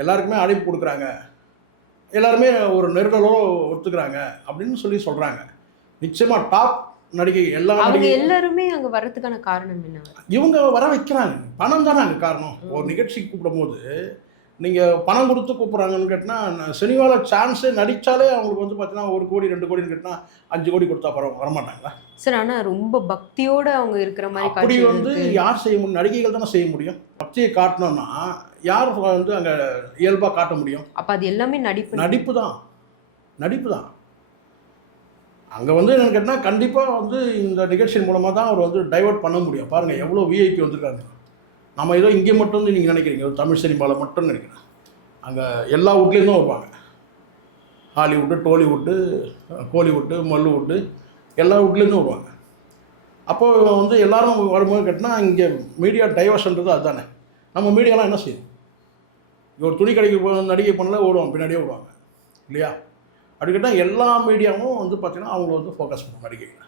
எல்லாருக்குமே அழைப்பு கொடுக்குறாங்க, எல்லாருமே ஒரு நெருடலோ ஒத்துக்கிறாங்க அப்படின்னு சொல்லி சொல்கிறாங்க. நிச்சயமாக டாப் நடிகை எல்லா அவங்க நடிகை எல்லாருமே அங்க வரதுக்கான காரணம் என்ன? இவங்க வர வைக்கிறாங்க. பணம் தானே அங்கே காரணம். ஒரு நிகழ்ச்சிக்கு கூப்பிடும்போது நீங்கள் பணம் கொடுத்து கூப்பிட்றாங்கன்னு கேட்டால், சினிமாவில் சான்ஸே நடித்தாலே அவங்களுக்கு வந்து பார்த்தீங்கன்னா 1 கோடி 2 கோடின்னு கேட்டால் 5 கோடி கொடுத்தா வரமாட்டாங்களா? சார் ஆனா ரொம்ப பக்தியோட அவங்க இருக்கிற மாதிரி அப்படி காட்சிகள் வந்து இருக்கு. யார் செய்ய முடியும்? நடிகைகள் தானே செய்ய முடியும். பக்தியை காட்டணும்னா யார் வந்து அங்கே இயல்பாக காட்ட முடியும்? அப்ப அது எல்லாமே நடிப்பு. நடிப்பு தான், நடிப்பு தான். அங்கே வந்து என்னென்னு கேட்டால் கண்டிப்பாக வந்து இந்த நிகழ்ச்சியின் மூலமாக தான் அவர் வந்து டைவர்ட் பண்ண முடியும். பாருங்கள் எவ்வளோ விஐபி வந்திருக்காங்க. நம்ம ஏதோ இங்கே மட்டும் வந்து நீங்கள் நினைக்கிறீங்க, தமிழ் சினிமாவில் மட்டும் நினைக்கிறேன். அங்கே எல்லா வீட்லேருந்தும் வருவாங்க. ஹாலிவுட்டு, டோலிவுட்டு, கோலிவுட்டு, மல்லுவுட்டு எல்லா வீட்லேருந்தும் வருவாங்க. அப்போது வந்து எல்லோரும் வரும்போது கேட்டால் இங்கே மீடியா டைவர்ஷன்றது அதுதானே. நம்ம மீடியாலாம் என்ன செய்யும்? ஒரு துணி கடைக்கு நடிகை பண்ணல ஓடுவாங்க, பின்னாடியே ஓடுவாங்க இல்லையா? அப்படி கேட்டால் எல்லா மீடியாவும் வந்து பார்த்திங்கன்னா அவங்கள வந்து ஃபோக்கஸ் பண்ணும் நடிகைகளை.